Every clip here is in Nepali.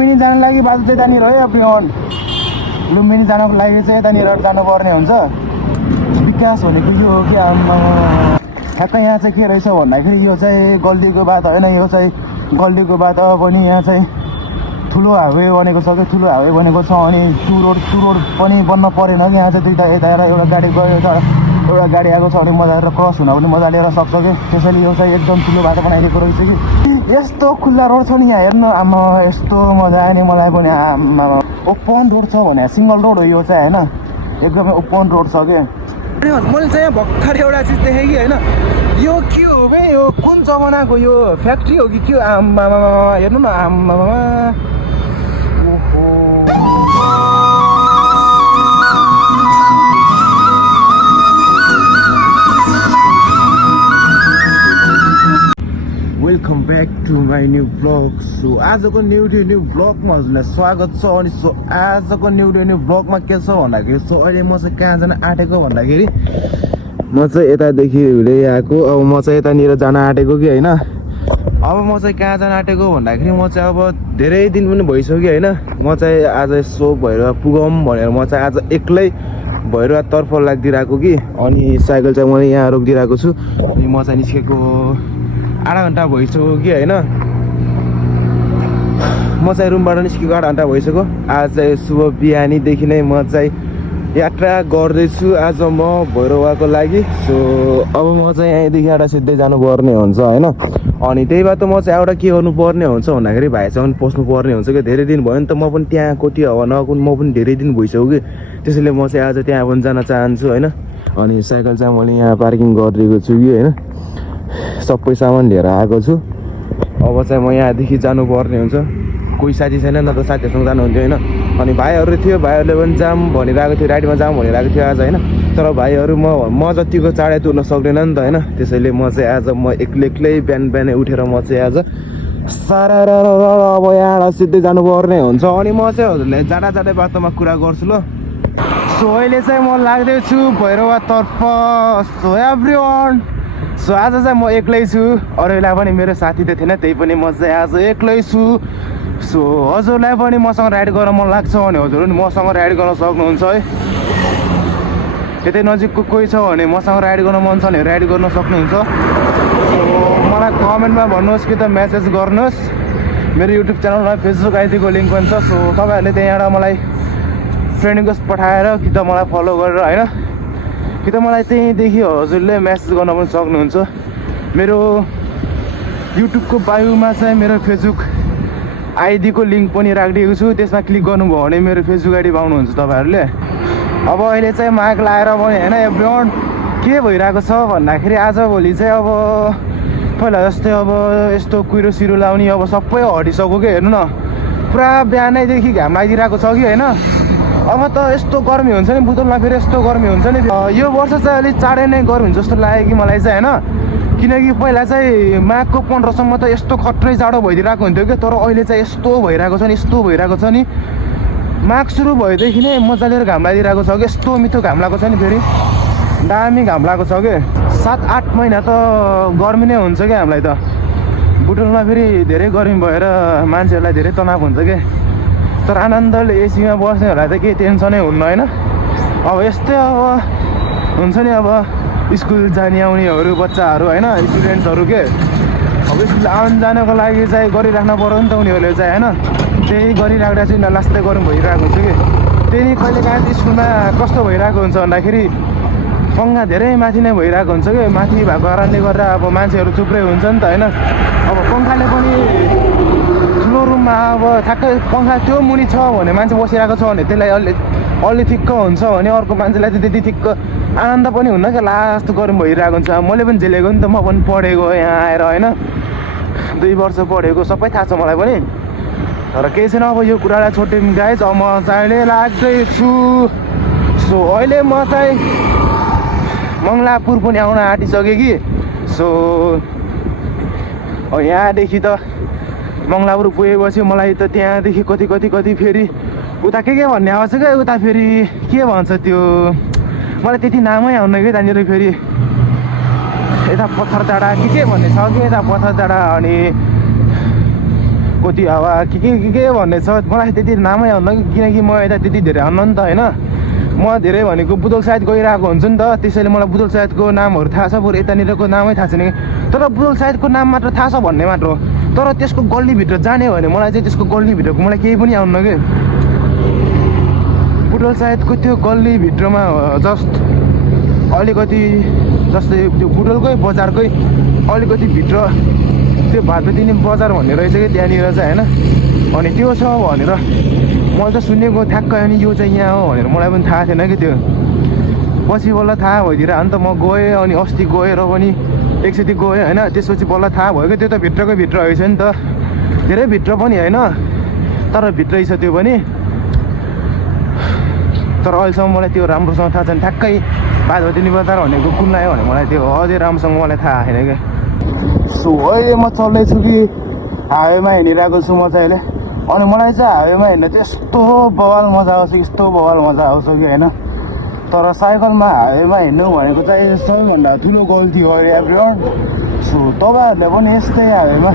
लुम्बिनी जानु लागि बाटो चाहिँ यतानिर है एभ्रिवान। लुम्बिनी जानको लागि चाहिँ यतानिर जानुपर्ने हुन्छ। विकास भनेको यो हो कि ठ्याक्कै यहाँ चाहिँ के रहेछ भन्दाखेरि यो चाहिँ गल्लीको बाटो होइन, यो चाहिँ गल्लीको बाटो पनि यहाँ चाहिँ ठुलो हाइवे बनेको छ कि ठुलो हाइवे बनेको छ। अनि टु रोड पनि बन्न परेन कि यहाँ चाहिँ दुईवटा यता एउटा गाडी गयो एउटा गाडी आएको छ भने मजाले क्रस हुन पनि मजा लिएर सक्छ कि। त्यसैले यो चाहिँ एकदम ठुलो बाटो बनाइदिएको रहेछ कि। यस्तो खुल्ला रोड छ नि यहाँ हेर्नु, आमा यस्तो मजा आयो नि मलाई पनि। आमा ओपन रोड छ भने सिङ्गल रोड हो यो चाहिँ होइन, एकदमै ओपन रोड छ कि। मैले चाहिँ यहाँ भर्खर एउटा चिज देखेँ कि होइन, यो के हो बे, यो कुन जमानाको यो फ्याक्ट्री हो कि के हो? आमा हेर्नु न, आमा ओहो welcome back to my new vlog. So आजको न्यू भ्लगमा हजुरलाई स्वागत छ। अनि सो आजको न्यू भ्लगमा के छ भन्दाखेरि अहिले म चाहिँ कहाँ जान आँटेको भन्दाखेरि म चाहिँ यतादेखि हुँदै आएको। अब म चाहिँ यतानिर जान आँटेको कि होइन। अब म चाहिँ कहाँ जान आँटेको भन्दाखेरि म चाहिँ अब धेरै दिन पनि भइसक्यो होइन, म चाहिँ आज यसो भैरवा पुगौँ भनेर म चाहिँ आज एक्लै भैरवातर्फ लाग्दिरहेको कि। अनि साइकल चाहिँ मैले यहाँ रोकिदिरहेको छु। अनि म चाहिँ निस्केको आधा घन्टा भइसक्यो कि होइन, म चाहिँ रुमबाट निस्केको आधा घन्टा भइसक्यो। आज चाहिँ शुभ बिहानीदेखि नै म चाहिँ यात्रा गर्दैछु आज म भैरवाको लागि। सो अब म चाहिँ यहीँदेखि एउटा सिधै जानुपर्ने हुन्छ होइन। अनि त्यही भएर त म चाहिँ एउटा के गर्नुपर्ने हुन्छ भन्दाखेरि भाइसँग पस्नु पर्ने हुन्छ कि। धेरै दिन भयो नि त म पनि त्यहाँ कोटी हावा नगएको, म पनि धेरै दिन भइसक्यो कि। त्यसैले म चाहिँ आज त्यहाँ पनि जान चाहन्छु होइन। अनि साइकल चाहिँ मैले यहाँ पार्किङ गरिदिएको छु कि होइन, सबै सामान लिएर आएको छु। अब चाहिँ म यहाँदेखि जानुपर्ने हुन्छ। कोही साथी छैन, न त साथीहरूसँग जानुहुन्थ्यो होइन। अनि भाइहरू थियो, भाइहरूले पनि जाम भनिरहेको थियो, राइडमा जाम भनिरहेको थियो आज होइन। तर भाइहरू म जतिको चाँडै तुर्न सक्दैन नि त होइन। त्यसैले म चाहिँ आज म एक्लै बिहानै उठेर म चाहिँ आज सारा अब यहाँ सिधै जानुपर्ने हुन्छ। अनि म चाहिँ हजुरलाई जाँदै बाटोमा कुरा गर्छु ल। सो अहिले चाहिँ म लाग्दैछु भैरवातर्फ। सो एभ्रिवान, सो आज चाहिँ म एक्लै छु, अरूलाई पनि मेरो साथी त थिएन, त्यही पनि म चाहिँ आज एक्लै छु। सो हजुरलाई पनि मसँग राइड गर्न मन लाग्छ भने हजुर पनि मसँग राइड गर्न सक्नुहुन्छ है। यतै नजिकको कोही छ भने मसँग राइड गर्न मन छ भने राइड गर्न सक्नुहुन्छ। सो मलाई कमेन्टमा भन्नुहोस् कि त मेसेज गर्नुहोस्। मेरो युट्युब च्यानलमा फेसबुक आइडीको लिङ्क पनि छ। सो तपाईँहरूले त्यहाँबाट मलाई फ्रेन्ड रिक्वेस्ट पठाएर कि त मलाई फलो गरेर होइन, कि त मलाई त्यहीँदेखि हजुरले मेसेज गर्न पनि सक्नुहुन्छ। मेरो युट्युबको बायोमा चाहिँ मेरो फेसबुक आइडीको लिङ्क पनि राखिदिएको छु, त्यसमा क्लिक गर्नुभयो भने मेरो फेसबुक आइडी पाउनुहुन्छ तपाईँहरूले। अब अहिले चाहिँ माग लाएर पनि होइन एभ्रिवान के भइरहेको छ भन्दाखेरि आजभोलि चाहिँ अब पहिला जस्तै अब यस्तो कुहिरो सिरो लाउने अब सबै हटिसक्यो कि। हेर्नु न, पुरा बिहानैदेखि घाम लागिरहेको छ कि होइन। अब त यस्तो गर्मी हुन्छ नि, बुटोलमा फेरि यस्तो गर्मी हुन्छ नि। यो वर्ष चाहिँ अलिक चाँडै नै गर्मी हुन्छ जस्तो लाग्यो कि मलाई चाहिँ होइन। किनकि पहिला चाहिँ माघको 15सम्म त यस्तो खत्रै जाडो भइदिरहेको हुन्थ्यो कि, तर अहिले चाहिँ यस्तो भइरहेको छ नि, यस्तो भइरहेको छ नि। माघ सुरु भएदेखि नै मजाले घाम लागिरहेको छ कि, यस्तो मिठो घाम लागेको छ नि, फेरि दामी घाम लागेको छ कि। 7-8 महिना त गर्मी नै हुन्छ क्या हामीलाई त। बुटोलमा फेरि धेरै गर्मी भएर मान्छेहरूलाई धेरै तनाव हुन्छ कि। तर आनन्दले एसीमा बस्नेहरूलाई त केही टेन्सनै हुन्न होइन। अब यस्तै अब हुन्छ नि, अब स्कुल जाने आउनेहरू बच्चाहरू होइन, स्टुडेन्ट्सहरू के अब स्कुल आउनु जानको लागि चाहिँ गरिराख्नु पऱ्यो नि त उनीहरूले चाहिँ होइन। त्यही गरिराख्दा चाहिँ लास्टै गरम भइरहेको हुन्छ कि। त्यही कहिले काहीँ स्कुलमा कस्तो भइरहेको हुन्छ भन्दाखेरि पङ्खा धेरै माथि नै भइरहेको हुन्छ कि। माथि भएको कारणले गर्दा अब मान्छेहरू थुप्रै हुन्छ नि त होइन। अब पङ्खाले पनि ठुलो रुममा अब ठ्याक्कै पङ्खा त्यो मुनि छ भने मान्छे बसिरहेको छ भने त्यसलाई अलि ठिक्क हुन्छ भने अर्को मान्छेलाई चाहिँ त्यति ठिक्क आनन्द पनि हुन्न क्या। लास्ट गरम भइरहेको हुन्छ। मैले पनि झेलेको नि त, म पनि पढेको यहाँ आएर होइन, 2 वर्ष पढेको सबै थाहा छ मलाई पनि। तर केही छैन, अब यो कुरालाई छोड्यौँ गाइज। अब म चाहिँ लाग्दैछु। सो अहिले म चाहिँ मङ्गलापुर पनि आउन आँटिसकेँ कि। सो यहाँदेखि त मङ्गलापुर पुगेपछि मलाई त त्यहाँदेखि कति फेरि उता के भन्ने आउँछ क्या। उता फेरि के भन्छ त्यो, मलाई त्यति नामै आउन कि त्यहाँनिर। फेरि यता पत्थर डाँडा के भन्ने छ कि, यता पत्थर डाँडा अनि कति हावा के भन्ने छ मलाई त्यति नामै आउन किनकि म यता त्यति धेरै आउन नि त होइन म धेरै भनेको बुटोल साइड गइरहेको हुन्छु नि त त्यसैले मलाई बुटोल साइडको नामहरू थाहा छ बरु यतानिरको नामै थाहा छैन तर बुटोल साइडको नाम मात्र थाहा छ भन्ने मात्र हो तर त्यसको गल्लीभित्र जाने भने मलाई चाहिँ त्यसको गल्लीभित्रको मलाई केही पनि आउन्न कि बुटोल साइडको त्यो गल्लीभित्रमा जस्ट अलिकति जस्तै त्यो बुटोलकै बजारकै अलिकति भित्र त्यो भातबेदिनी बजार भन्ने रहेछ कि त्यहाँनिर चाहिँ होइन अनि त्यो छ भनेर मैले त सुनेको ठ्याक्कै अनि यो चाहिँ यहाँ हो भनेर मलाई पनि थाहा थिएन कि त्यो पछि बल्ल थाहा भइदिएर अन्त म गएँ अनि अस्ति गएर पनि एकचोटि गएँ होइन त्यसपछि बल्ल थाहा भयो कि त्यो त भित्रकै भित्र रहेछ नि त धेरै भित्र पनि होइन तर भित्रै छ त्यो पनि तर अहिलेसम्म मलाई त्यो राम्रोसँग थाहा छैन ठ्याक्कै भातबेदिनी बजार भनेको कुनलाई हो भने मलाई त्यो अझै राम्रोसँग मलाई थाहा छैन क्या सो अहिले म चल्दैछु कि हाइवेमा हिँडिरहेको छु म चाहिँ अहिले अनि मलाई चाहिँ हाइवेमा हिँड्न त्यस्तो बवाल मजा आउँछ यस्तो बवाल मजा आउँछ कि होइन तर साइकलमा हाइवेमा हिँड्नु भनेको चाहिँ सबैभन्दा ठुलो गल्ती हो एभ्रिवान सो तपाईँहरूले पनि यस्तै हाइवेमा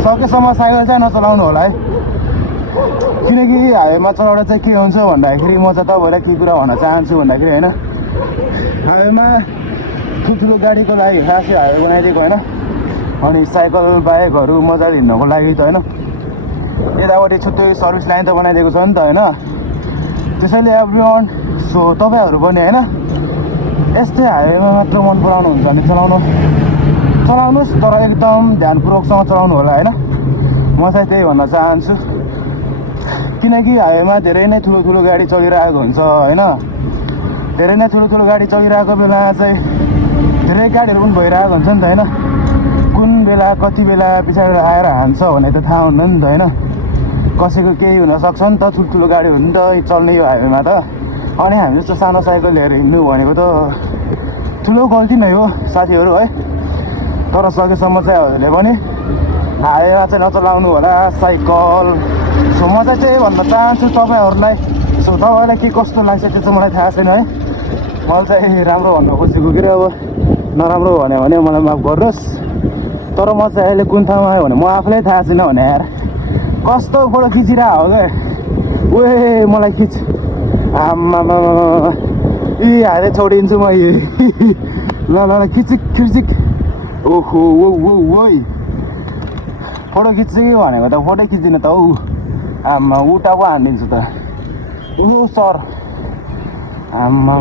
सकेसम्म साइकल चाहिँ नचलाउनु होला है किनकि हाइवेमा चलाउँदा चाहिँ के हुन्छ भन्दाखेरि म चाहिँ तपाईँहरूलाई के कुरा भन्न चाहन्छु भन्दाखेरि होइन हाइवेमा ठुल्ठुलो गाडीको लागि खासै हाइवे बनाइदिएको होइन अनि साइकल बाइकहरू मजाले हिँड्नको लागि त होइन यतापट्टि छुट्टै सर्भिस लाइन त बनाइदिएको छ नि त होइन त्यसैले एभ्रिवान सो तपाईँहरू पनि होइन यस्तै हाइवेमा मात्र मन पराउनुहुन्छ भने चलाउनुहोस् तर एकदम ध्यानपूर्वकसँग चलाउनु होला होइन म चाहिँ त्यही भन्न चाहन्छु किनकि हाइवेमा धेरै नै ठुलो गाडी चलिरहेको हुन्छ होइन धेरै नै ठुलो गाडी चलिरहेको बेला चाहिँ धेरै गाडीहरू पनि भइरहेको हुन्छ नि त होइन कुन बेला कति बेला पछाडि आएर हान्छ भन्ने त थाहा हुन्न नि त होइन कसैको केही हुनसक्छ नि त ठुल्ठुलो गाडी हो नि त चल्ने यो हाइवेमा त अनि हामी जस्तो सानो साइकल लिएर हिँड्नु भनेको त ठुलो गल्ती नै हो साथीहरू है तर सकेसम्म चाहिँहरूले पनि हाइवेमा चाहिँ नचलाउनु होला साइकल सो म चाहिँ त्यही भन्न चाहन्छु तपाईँहरूलाई सो तपाईँलाई के कस्तो लाग्छ त्यो चाहिँ मलाई थाहा छैन है मलाई चाहिँ राम्रो भन्नु खोजेको कि अब नराम्रो भन्यो भने मलाई माफ गर्नुहोस् तर म चाहिँ अहिले कुन ठाउँमा आयो भने म आफूलाई थाहा छैन भने यार कस्तो फोटो खिचिरहेको हो क्या ओए मलाई खिच आम्मामा यी हाइवे छोडिदिन्छु म ल खिचिक ओहो ओ फोटो खिच्छु कि भनेको त फोटो खिच्दिनँ त हौ आम्मा उटाको हानिदिन्छु त ओ सर आम्मा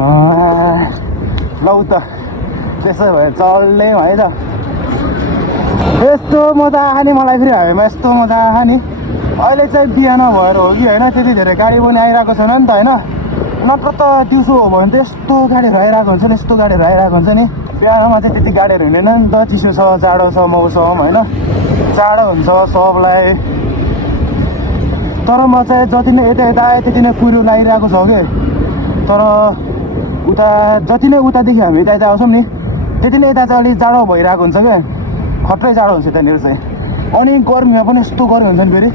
लौ त त्यसो भए चल्ने है त यस्तो मजा आयो नि मलाई फेरि हाइवेमा यस्तो मजा आयो नि अहिले चाहिँ बिहान भएर हो कि होइन त्यति धेरै गाडी पनि आइरहेको छैन नि त होइन नत्र त दिउँसो हो भने त यस्तो गाडीहरू आइरहेको हुन्छ नि यस्तो गाडीहरू आइरहेको हुन्छ नि बिहानमा चाहिँ त्यति गाडीहरू हिँड्दैन नि त चिसो छ जाडो छ मौसम होइन जाडो हुन्छ सबलाई तर म चाहिँ जति नै यता आएँ त्यति नै कुहिरो लागिरहेको छ कि तर उता जति नै उतादेखि हामी यता आउँछौँ नि त्यति नै यता चाहिँ अलिक जाडो भइरहेको हुन्छ क्या खत्रै जाडो हुन्छ त्यहाँनिर चाहिँ अनि गर्मीमा पनि यस्तो गर्मी हुन्छ नि फेरि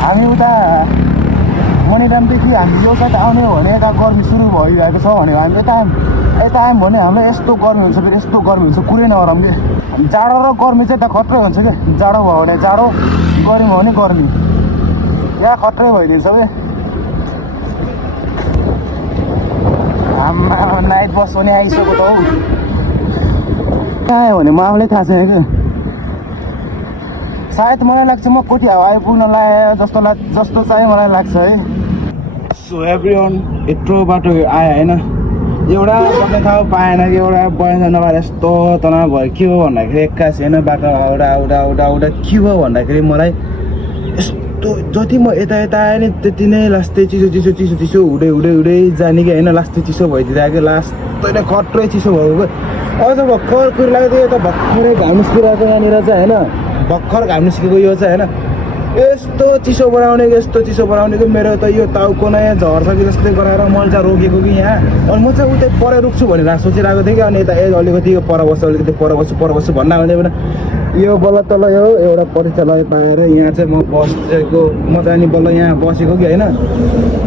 हामी उता मनिरामदेखि हामी यो साइड आउने हो भने यता गर्मी सुरु भइरहेको छ भने हामी यता आयौँ भने हामीलाई यस्तो गर्मी हुन्छ फेरि यस्तो गर्मी हुन्छ कुरै नगरौँ कि जाडो र गर्मी चाहिँ यता खत्रै हुन्छ क्या जाडो भयो भने जाडो गर्मी भयो भने गर्मी यहाँ खत्रै भइदिन्छ कि आम्मा नाइट बस पनि आइसक्यो त हौ कहाँ आयो भने म आफूलाई थाहा छैन क्या सायद मलाई लाग्छ म कोटी हावा आइपुग्न लाग्यो जस्तो चाहिँ मलाई लाग्छ है सो एभ्रिवान यत्रो बाटो आयो होइन एउटा बस्ने ठाउँ पाएन कि एउटा बयान नभएर यस्तो तनाव भयो के हो भन्दाखेरि एक्कासी होइन बाटो आउँदा के भयो भन्दाखेरि मलाई यस्तो जति म यता आएँ नि त्यति नै लास्टै चिसो हुँदै जाने कि होइन लास्टै चिसो भइदिरहेको लास्टै नै खत्रै चिसो भएको अझ भर्खर कुरो लाग्यो यता भर्खरै घाम निस्किरहेको यहाँनिर चाहिँ होइन भर्खर घाम निस्केको यो चाहिँ होइन यस्तो चिसो बनाउने कि मेरो त यो टाउको नै झर्छ कि जस्तै गराएर मैले चाहिँ रोकेको कि यहाँ अनि म चाहिँ उतै पर रोक्छु भनेर सोचिरहेको थिएँ कि अनि यता अलिकति यो पर बस्छु भन्दा भने यो बल्ल तल यो एउटा परिचय पाएर यहाँ चाहिँ म बसेको म चाहिँ अनि बल्ल यहाँ बसेको कि होइन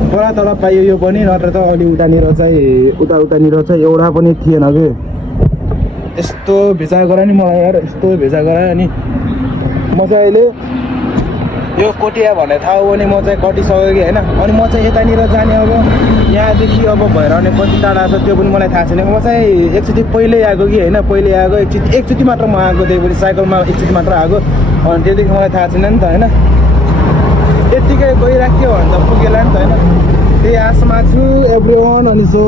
पर तल पाइयो यो पनि नत्र त अलि उतानिर चाहिँ एउटा पनि थिएन कि यस्तो भेजा गरायो नि मलाई यार यस्तो भेजा गरायो अनि म चाहिँ अहिले यो कोटिया भन्ने ठाउँ पनि म चाहिँ कटिसक्यो कि होइन अनि म चाहिँ यतानिर जाने अब यहाँदेखि अब भएर आउने कति टाढा छ त्यो पनि मलाई थाहा छैन म चाहिँ एकचोटि पहिल्यै आएको कि होइन पहिल्यै आएको एकचोटि मात्र म आएको त्यही पनि साइकलमा एकचोटि मात्र आएको अनि त्योदेखि मलाई थाहा छैन नि त होइन यत्तिकै गइराख्यो भने त पुगेला नि त होइन त्यही आशमा छु एभ्रिवान अनि सो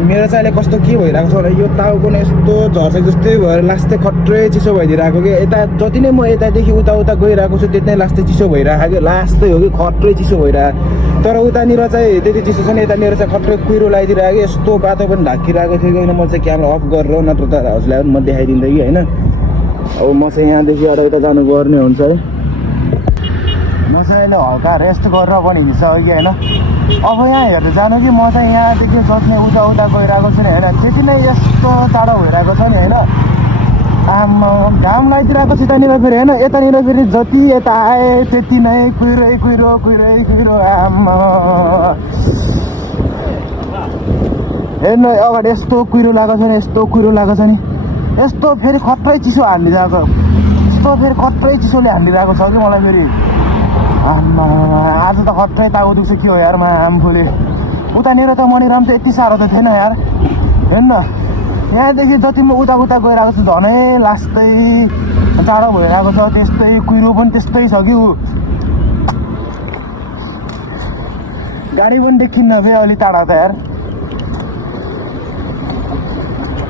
मेरो चाहिँ अहिले कस्तो के भइरहेको छ भने यो टाउको नै यस्तो झर्छ जस्तै भएर लास्टै खत्रै चिसो भइदिइरहेको कि यता जति नै म यतादेखि उता गइरहेको छु त्यति नै लास्टै चिसो भइरहेको कि लास्टै हो कि खत्रै चिसो भइरहेको तर उतानिर चाहिँ त्यति चिसो छैन यतानिर चाहिँ खत्रै कुहिरो लगाइदिइरहेको कि यस्तो बाटो पनि ढाकिरहेको थियो कि म चाहिँ क्यामेरा अफ गरेर नत्र त हजुरलाई पनि म देखाइदिँदै कि होइन अब म चाहिँ यहाँदेखि उता जानुपर्ने हुन्छ है म चाहिँ अहिले हल्का रेस्ट गरेर पनि हिँडिसक्यो कि होइन अब यहाँ हेर्दै जानु कि म चाहिँ यहाँदेखि जति उता गइरहेको छु नि होइन त्यति नै यस्तो टाढो भइरहेको छ नि होइन आम्मा घाम लगाइदिइरहेको छु यतानिर फेरि होइन यतानिर फेरि जति यता आए त्यति नै कुहिरो आम्मा हेर्नु अगाडि यस्तो कुहिरो लागेको छ नि यस्तो फेरि खत्रै चिसो हानिदिरहेको यस्तो फेरि खत्रै चिसोले हानिदिरहेको छ कि मलाई फेरि आम्मा आज त खत्रै टाउको दुख्छ के हो यार आम्फुले उतानिर त मणिराम त यति साह्रो त थिएन यार हेर्नु यहाँदेखि जति म उता गइरहेको छु झनै लास्टै टाढो भइरहेको छ त्यस्तै कुहिरो पनि त्यस्तै छ कि ऊ गाडी पनि देखिन्न फेरि अलि टाढा त यार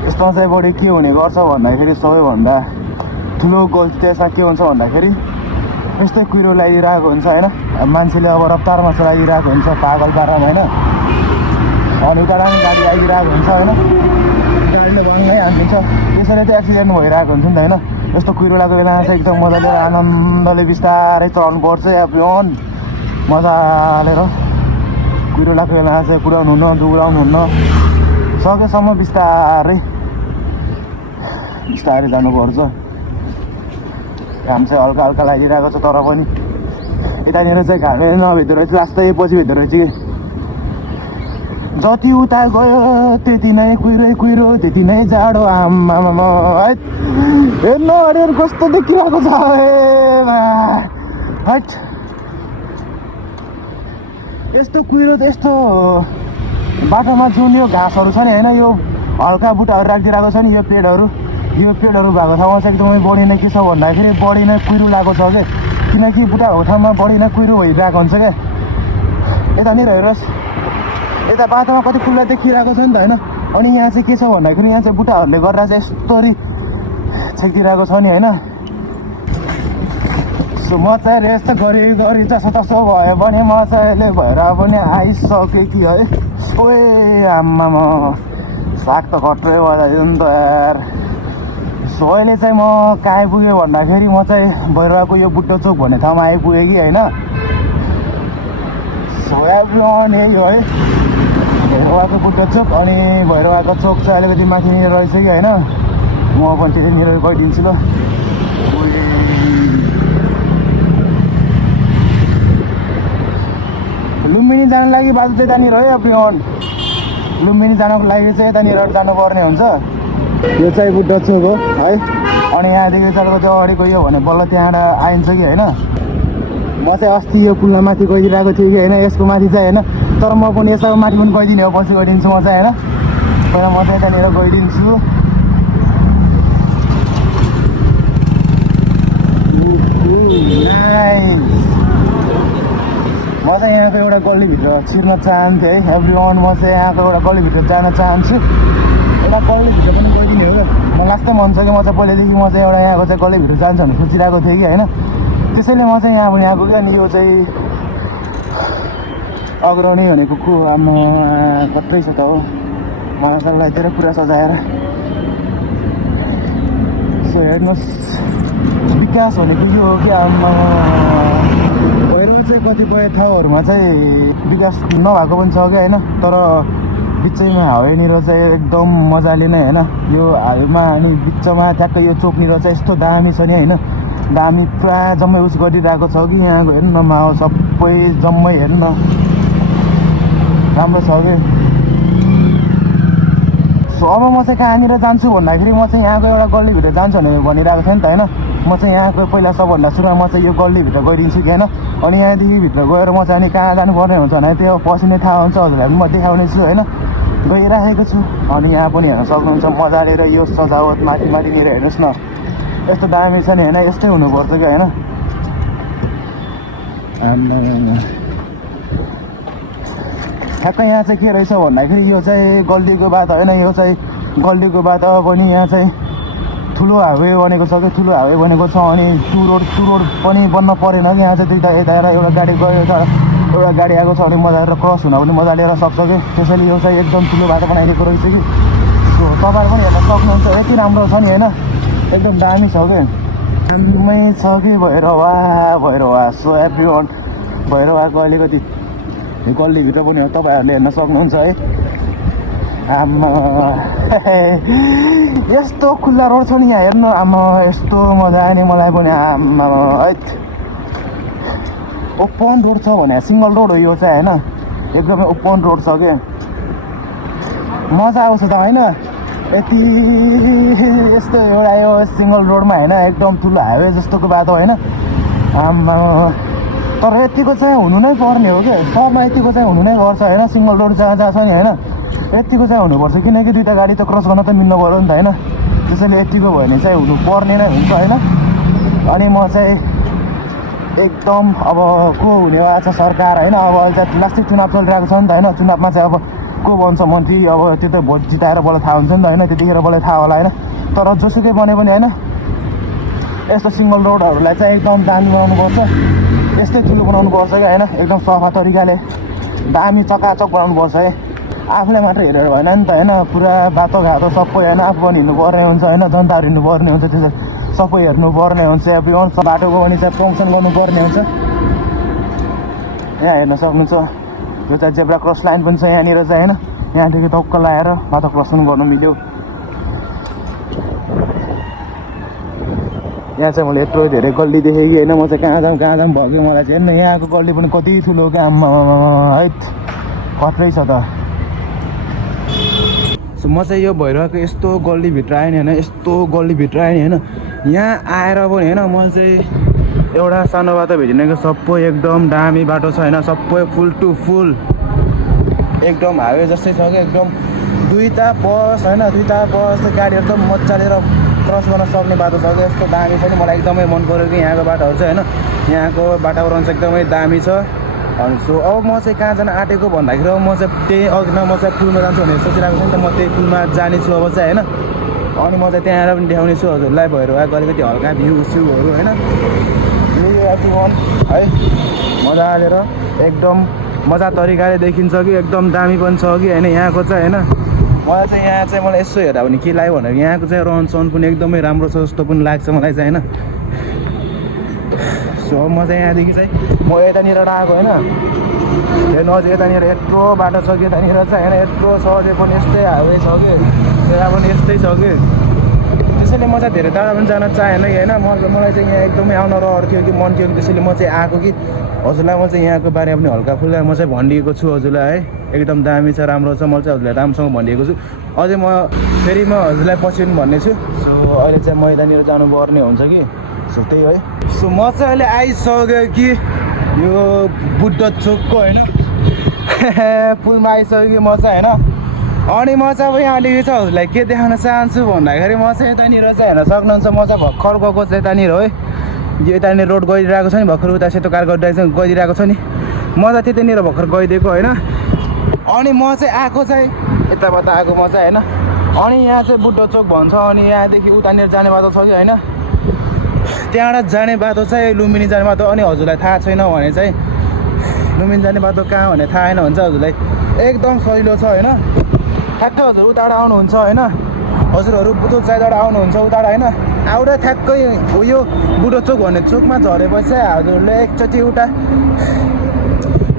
यसमा चाहिँ बढी के हुने गर्छ भन्दाखेरि सबैभन्दा ठुलो गल्ती त्यसमा के हुन्छ भन्दाखेरि यस्तै कुहिरो लागिरहेको हुन्छ होइन मान्छेले अब रफ्तारमा चलाइरहेको हुन्छ पागल पारामा होइन अनि उता गाडी आइरहेको हुन्छ होइन गाडीले भङ्गै हानिदिन्छ त्यसरी त एक्सिडेन्ट भइरहेको हुन्छ नि त होइन यस्तो कुहिरो लागेको बेलामा चाहिँ एकदम मजाले आनन्दले बिस्तारै चलाउनु पर्छ एभ्रिवान मजाले र कुहिरो लागेको बेलामा चाहिँ कुदाउनु हुन्न दुब्राउनु हुन्न सकेसम्म बिस्तारै जानुपर्छ घाम चाहिँ हल्का लागिरहेको छ तर पनि यतानिर चाहिँ घामै नभेट्दो रहेछ लास्टै पछि भेट्दो रहेछ कि जति उता गयो त्यति नै कुहिरो त्यति नै जाडो आम्मामा हेर्नु अरे कस्तो देखिरहेको छ हट यस्तो कुहिरो त यस्तो बाटोमा जुन यो घाँसहरू छ नि होइन यो हल्का बुट्टाहरू राखिदिरहेको छ नि यो पेडहरू भएको ठाउँमा चाहिँ एकदमै बढी नै के छ भन्दाखेरि बढी नै कुहिरो लागेको छ क्या किनकि बुट्टा भएको ठाउँमा बढी नै कुहिरो भइरहेको हुन्छ क्या यतानिर हेरोस् यता बाटोमा कति खुल्ला देखिरहेको छ नि त होइन अनि यहाँ चाहिँ के छ भन्दाखेरि यहाँ चाहिँ बुट्टाहरूले गर्दा चाहिँ यस्तोरी छेकिदिरहेको छ नि होइन सो म चाहिँ रेस्ट गरी जसो भयो भने म चाहिँ अहिले भएर पनि आइसकेँ कि है ओए आम्मामा साग त खत्रै भयो नि त यार सो अहिले चाहिँ म कहाँ आइपुगेँ भन्दाखेरि म चाहिँ भैरवाको यो बुट्टो चोक भन्ने ठाउँमा आइपुगेँ कि होइन सो एभ्रिवान यही हो है भैरवाको बुट्टो चोक अनि भैरवाको चोक चाहिँ अलिकति माथिनिर रहेछ कि होइन म पनि त्यतिनिर गइदिन्छु ल लुम्बिनी जानु लागि बाटो चाहिँ यतानिर है एभ्रिवान लुम्बिनी जानको लागि चाहिँ यतानिर जानुपर्ने हुन्छ यो चाहिँ बुट्टो चोक हो है अनि यहाँदेखि चाहिँ त्यो अगाडि गयो भने बल्ल त्यहाँबाट आइन्छ कि होइन म चाहिँ अस्ति यो पुलमा माथि गइदिरहेको थिएँ कि होइन यसको माथि चाहिँ होइन तर म पनि यसको माथि पनि गइदिने हो पछि गइदिन्छु म चाहिँ होइन पहिला म चाहिँ यतानिर गइदिन्छु म चाहिँ यहाँको एउटा गल्लीभित्र छिर्न चाहन्थेँ है एभ्रिवान म चाहिँ यहाँको एउटा गल्लीभित्र जान चाहन्छु एउटा गल्लीभित्र पनि गइदिने हो म लास्टै मन छ कि म चाहिँ पहिल्यैदेखि म चाहिँ एउटा यहाँको चाहिँ गल्लीभित्र जान्छ भने सोचिरहेको थिएँ कि होइन त्यसैले म चाहिँ यहाँ पनि आएको कि अनि यो चाहिँ अग्रणी भनेको को आमा कत्रै छ त हो मान्छेलाई धेरै कुरा सजाएर सो हेर्नुहोस् विकास भनेको यो हो कि आमा भैरवा चाहिँ कतिपय ठाउँहरूमा चाहिँ विकास नभएको पनि छ क्या होइन तर बिचैमा हावेनिर चाहिँ एकदम मजाले नै होइन यो हावेमा अनि बिचमा ठ्याक्कै यो चोकनिर चाहिँ यस्तो दामी छ नि होइन दामी पुरा जम्मै उस गरिरहेको छ कि यहाँको हेर्नु न माहौल सबै जम्मै हेर्नु न राम्रो छ कि सो अब म चाहिँ कहाँनिर जान्छु भन्दाखेरि म चाहिँ यहाँको एउटा गल्लीभित्र जान्छु भनिरहेको थिएँ नि त होइन। म चाहिँ यहाँको पहिला सबभन्दा सुरुमा म चाहिँ यो गल्लीभित्र गइदिन्छु कि होइन। अनि यहाँदेखि भित्र गएर म चाहिँ अनि कहाँ जानुपर्ने हुन्छ भने त्यो पछि नै थाहा हुन्छ हजुरलाई पनि म देखाउने छु होइन। गइराखेको छु। अनि यहाँ पनि हेर्न सक्नुहुन्छ मजाले र यो सजावट माथिनिर हेर्नुहोस् न यस्तो दामी छ नि होइन। यस्तै हुनुपर्छ कि होइन। ठ्याक्कै यहाँ चाहिँ के रहेछ भन्दाखेरि यो चाहिँ गल्लीको बात होइन। यो चाहिँ गल्लीको बात पनि यहाँ चाहिँ ठुलो हाइवे बनेको छ कि ठुलो हाइवे बनेको छ। अनि टु रोड पनि बन्न परेन कि यहाँ चाहिँ दुईवटा यता एउटा गाडी गयो एउटा गाडी आएको छ भने मजाले क्रस हुन पनि मजा लिएर सक्छ कि। त्यसैले यो चाहिँ एकदम ठुलो बाटो बनाइदिएको रहेछ कि। सो तपाईँहरू पनि हेर्न सक्नुहुन्छ यति राम्रो छ नि होइन। एकदम दामी छ कि दामी छ कि भैरवा सो एभ्रिवान भैरवाको अलिकति गल्लीभित्र पनि हो तपाईँहरूले हेर्न सक्नुहुन्छ है। आमा यस्तो खुल्ला रोड छ नि यहाँ हेर्नु। आमा यस्तो मजा आयो नि मलाई पनि। आमा ओपन रोड छ भने सिङ्गल रोड हो यो चाहिँ होइन। एकदमै ओपन रोड छ कि मजा आउँछ त होइन। यति यस्तो एउटा यो सिङ्गल रोडमा होइन एकदम ठुलो हाइवे जस्तोको बाटो होइन। आमा तर यतिको चाहिँ हुनु नै पर्ने हो कि। सबमा यतिको चाहिँ हुनु नै पर्छ होइन। सिङ्गल रोड जहाँ छ नि होइन यतिको चाहिँ हुनुपर्छ किनकि दुईवटा गाडी त क्रस गर्न त मिल्नु पऱ्यो नि त होइन। त्यसैले यतिको भयो भने चाहिँ हुनुपर्ने नै हुन्छ होइन। अनि म चाहिँ एकदम अब को हुनेवाला छ सरकार होइन। अब अहिले चाहिँ लास्टिक चुनाव चलिरहेको छ नि त होइन। चुनावमा चाहिँ अब को बन्छ मन्त्री अब त्यो त भोट जिताएर बल्ल थाहा हुन्छ नि त होइन। त्यतिखेर बल्ल थाहा होला होइन। तर जोसुकै बने पनि होइन यस्तो सिङ्गल रोडहरूलाई चाहिँ एकदम दामी बनाउनुपर्छ। यस्तै ठुलो बनाउनुपर्छ कि होइन। एकदम सफा तरिकाले दामी चकाचक बनाउनुपर्छ है। आफूले मात्र हेरेर भएन नि त होइन। पुरा बाटोघाटो सबै होइन आफू पनि हिँड्नुपर्ने हुन्छ होइन। जनताहरू हिँड्नुपर्ने हुन्छ। त्यो सबै हेर्नुपर्ने हुन्छ। एभ्रिवान बाटोको पनि चाहिँ फङ्सन गर्नुपर्ने हुन्छ। यहाँ हेर्न सक्नुहुन्छ यो चाहिँ जेब्रा क्रस लाइन पनि छ यहाँनिर चाहिँ होइन। यहाँदेखि टक्क लगाएर बाटो क्रस पनि गर्नु मिल्यो। यहाँ चाहिँ मैले यत्रो धेरै गल्ली देखेँ कि होइन। म चाहिँ कहाँ जाऊँ भयो कि मलाई चाहिँ हेर्नु यहाँको गल्ली पनि कति ठुलो क्या आम्मा है खत्रै छ त। सो म चाहिँ यो भइरहेको यस्तो गल्लीभित्र आएँ नि होइन। यस्तो गल्लीभित्र आएँ नि होइन। यहाँ आएर पनि होइन म चाहिँ एउटा सानो बाटो भेटिनेको सबै एकदम दामी बाटो छ होइन। सबै फुल टु फुल एकदम हाइवे जस्तै छ कि एकदम दुईवटा बस होइन। दुईवटा बस गाडीहरू त मजाले क्रस गर्न सक्ने बाटो छ कि यस्तो दामी छ नि। मलाई एकदमै मन पऱ्यो कि यहाँको बाटोहरू चाहिँ होइन। यहाँको वातावरण चाहिँ एकदमै दामी छ। अनि सो अब म चाहिँ कहाँ जान आँटेको भन्दाखेरि अब म चाहिँ त्यही अघि न म चाहिँ पुलमा जान्छु भनेर सोचिरहेको छु नि त। म त्यही पुलमा जानेछु अब चाहिँ होइन। अनि म चाहिँ त्यहाँ आएर पनि देखाउने छु हजुरलाई भइरहेको अलिकति हल्का भ्यू स्युहरू होइन। एभ्रिवान है मजाले र एकदम मजा तरिकाले देखिन्छ कि एकदम दामी पनि छ कि होइन यहाँको चाहिँ होइन। मलाई चाहिँ यहाँ चाहिँ मलाई यसो हेर्दा पनि के लाग्यो भनेर यहाँको चाहिँ रहनसहन पनि एकदमै राम्रो छ जस्तो पनि लाग्छ मलाई चाहिँ होइन। सो म चाहिँ यहाँदेखि चाहिँ म यतानिर आएको होइन। हेर्नु अझै यतानिर यत्रो बाटो छ कि यतानिर चाहिँ होइन। यत्रो छ अझै पनि यस्तै हाइवे छ कि यता पनि यस्तै छ कि। त्यसैले म चाहिँ धेरै टाढा पनि जान चाहेन कि होइन। मलाई चाहिँ यहाँ एकदमै आउन रहर थियो कि मन थियो कि। त्यसैले म चाहिँ आएको कि हजुरलाई म चाहिँ यहाँको बारेमा पनि हल्का फुल्का म चाहिँ भनिदिएको छु हजुरलाई है। एकदम दामी छ राम्रो छ। म चाहिँ हजुरलाई राम्रोसँग भनिदिएको छु। अझै म फेरि म हजुरलाई पछि पनि भन्ने छु। सो अहिले चाहिँ म यतानिर जानुपर्ने हुन्छ कि। सो त्यही है। सो म चाहिँ अहिले आइसकेँ कि यो बुद्ध चोकको होइन पुलमा आइसक्यो कि म चाहिँ होइन। अनि म चाहिँ अब यहाँदेखि चाहिँ हजुरलाई के देखाउन चाहन्छु भन्दाखेरि म चाहिँ यतानिर चाहिँ हेर्न सक्नुहुन्छ म चाहिँ भर्खर गएको चाहिँ यतानिर है। यो यतानिर रोड गइरहेको छ नि भर्खर उता सेतो कार गइरहेको छ नि। म चाहिँ त्यतानिर भर्खर गइदिएको होइन। अनि म चाहिँ आएको चाहिँ यताबाट आएको म चाहिँ होइन। अनि यहाँ चाहिँ बुद्ध चोक भन्छ। अनि यहाँदेखि उतानिर जाने बाटो छ कि होइन। त्यहाँबाट जाने बाटो चाहिँ लुम्बिनी जाने बाटो। अनि हजुरलाई थाहा छैन भने चाहिँ लुम्बिनी जाने बाटो कहाँ भने थाहा छैन भने चाहिँ हजुरलाई एकदम सजिलो छ होइन। ठ्याक्कै हजुर उताबाट आउनुहुन्छ होइन। हजुरहरू बुद्ध साइडबाट आउनुहुन्छ उताबाट होइन। आउँदा ठ्याक्कै उयो बुद्ध चोक भन्ने चोकमा झरेपछि हजुरले एकचोटि उता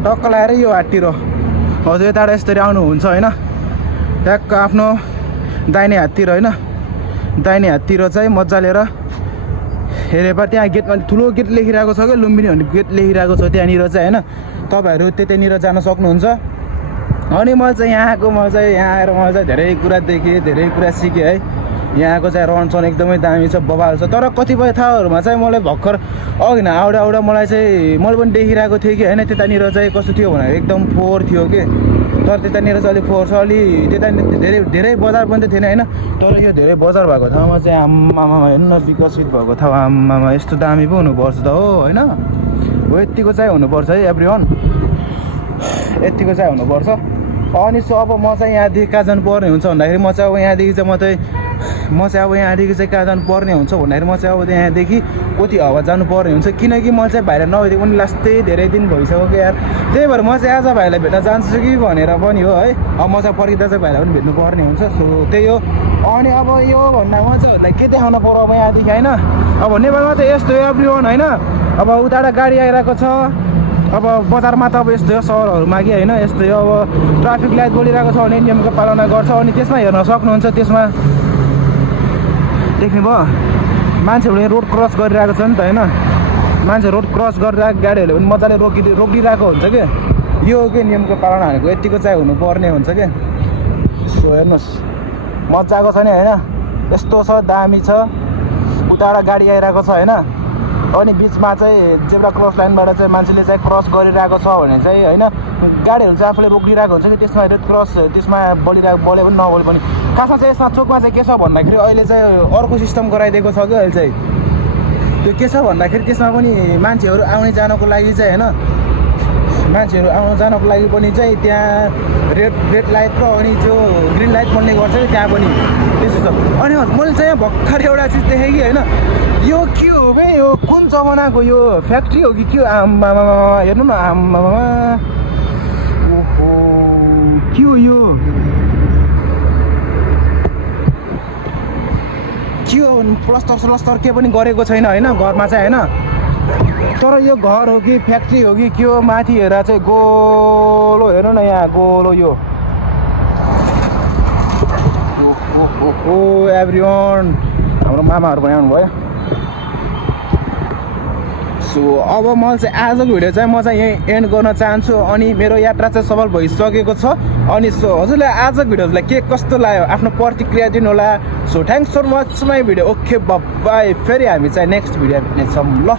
टक्क लगाएर यो हाततिर हजुर यताबाट यसरी आउनुहुन्छ होइन। ठ्याक्क आफ्नो दाहिने हाततिर होइन। दाहिने हाततिर चाहिँ मजाले हेरेर त्यहाँ गेटमा ठुलो गेट लेखिरहेको छ क्या लुम्बिनी भन्ने गेट लेखिरहेको छ त्यहाँनिर चाहिँ होइन। तपाईँहरू त्यतैनिर जान सक्नुहुन्छ। अनि म चाहिँ यहाँ आएर मैले चाहिँ धेरै कुरा देखेँ, धेरै कुरा सिकेँ है। यहाँको चाहिँ रहनसहन एकदमै दामी छ, बवाल छ। तर कतिपय ठाउँहरूमा चाहिँ मलाई भर्खर अघि न आउँदा मलाई चाहिँ मैले पनि देखिरहेको थिएँ कि होइन, त्यतानिर चाहिँ कस्तो थियो भने एकदम फोहोर थियो कि। तर त्यतानिर चाहिँ अलिक फोहोर छ, अलि त्यतानिर धेरै बजार पनि त थिएन होइन। तर यो धेरै बजार भएको ठाउँमा चाहिँ आम्मामा हेर्नु न, विकसित भएको ठाउँ आम्मामा यस्तो दामी पो हुनुपर्छ त हो होइन। हो यत्तिको चाहिँ हुनुपर्छ है एभ्रिवान, यत्तिको चाहिँ हुनुपर्छ। अनि सो अब म चाहिँ यहाँदेखि कहाँ जानुपर्ने हुन्छ भन्दाखेरि म चाहिँ अब यहाँदेखि चाहिँ कहाँ जानुपर्ने हुन्छ भन्दाखेरि म चाहिँ अब यहाँदेखि कति हावा जानुपर्ने हुन्छ, किनकि म चाहिँ भाइलाई नभेटेको पनि लास्टै धेरै दिन भइसक्यो कि यार। त्यही भएर म चाहिँ आज भाइलाई भेट्न जान्छु कि भनेर पनि हो है। अब म चाहिँ फर्किँदा चाहिँ भाइलाई पनि भेट्नु पर्ने हुन्छ, सो त्यही हो। अनि अब यो भन्दा म चाहिँ भन्दा के देखाउनु पर्यो अब यहाँदेखि होइन। अब नेपालमा त यस्तो हो एभ्रिवान होइन। अब उताबाट गाडी आइरहेको छ, अब बजारमा त अब यस्तै हो, सहरहरूमा कि होइन यस्तै हो। अब ट्राफिक लाइट बोलिरहेको छ भने नियमको पालना गर्छ। अनि त्यसमा हेर्न सक्नुहुन्छ, त्यसमा देख्नुभयो मान्छेहरूले रोड क्रस गरिरहेको छ नि त होइन। मान्छे रोड क्रस गरिरहेको गाडीहरूले पनि मजाले रोकिदिरहेको हुन्छ कि। यो हो कि नियमको पालना भनेको, यतिको चाहिँ हुनुपर्ने हुन्छ कि। सो हेर्नुहोस् मजाको छ नि होइन, यस्तो छ दामी छ। उताबाट गाडी आइरहेको छ होइन, अनि बिचमा चाहिँ जेब्रा क्रस लाइनबाट चाहिँ मान्छेले चाहिँ क्रस गरिरहेको छ भने चाहिँ होइन, गाडीहरू चाहिँ आफूले रोकिरहेको हुन्छ कि। त्यसमा रेड क्रस त्यसमा बले पनि नबले पनि। खासमा चाहिँ यसमा चोकमा चाहिँ के छ भन्दाखेरि अहिले चाहिँ अर्को सिस्टम गराइदिएको छ कि अहिले चाहिँ। त्यो के छ भन्दाखेरि त्यसमा पनि मान्छेहरू आउने जानको लागि चाहिँ होइन, मान्छेहरू आउनु जानको लागि पनि चाहिँ त्यहाँ रेड लाइट र अनि जो ग्रिन लाइट बन्ने गर्छ कि त्यहाँ पनि त्यस्तो छ। अनि मैले चाहिँ यहाँ भर्खर एउटा चिज देखेँ कि होइन, यो के हो बे, यो कुन जमानाको यो फ्याक्ट्री हो कि के हो। आम्मामा हेर्नु न, आम्मामा ओहो के हो यो, के हो प्लस्तर के पनि गरेको छैन होइन घरमा चाहिँ होइन। तर यो घर हो कि फ्याक्ट्री हो कि के हो, माथि हेरेर चाहिँ गोलो हेर्नु न यहाँ गोलो यो। ओहो एभ्रिवान हाम्रो मामाहरू पनि आउनुभयो। सो अब म चाहिँ आजको भिडियो चाहिँ म चाहिँ यहीँ एन्ड गर्न चाहन्छु। अनि मेरो यात्रा चाहिँ सफल भइसकेको छ। अनि सो हजुरलाई आजको भिडियोलाई के कस्तो लाग्यो आफ्नो प्रतिक्रिया दिनु होला। So thanks for watching my video. Okay bye, फेरि हामी चाहिँ नेक्स्ट भिडियो भेट्नेछौँ ल।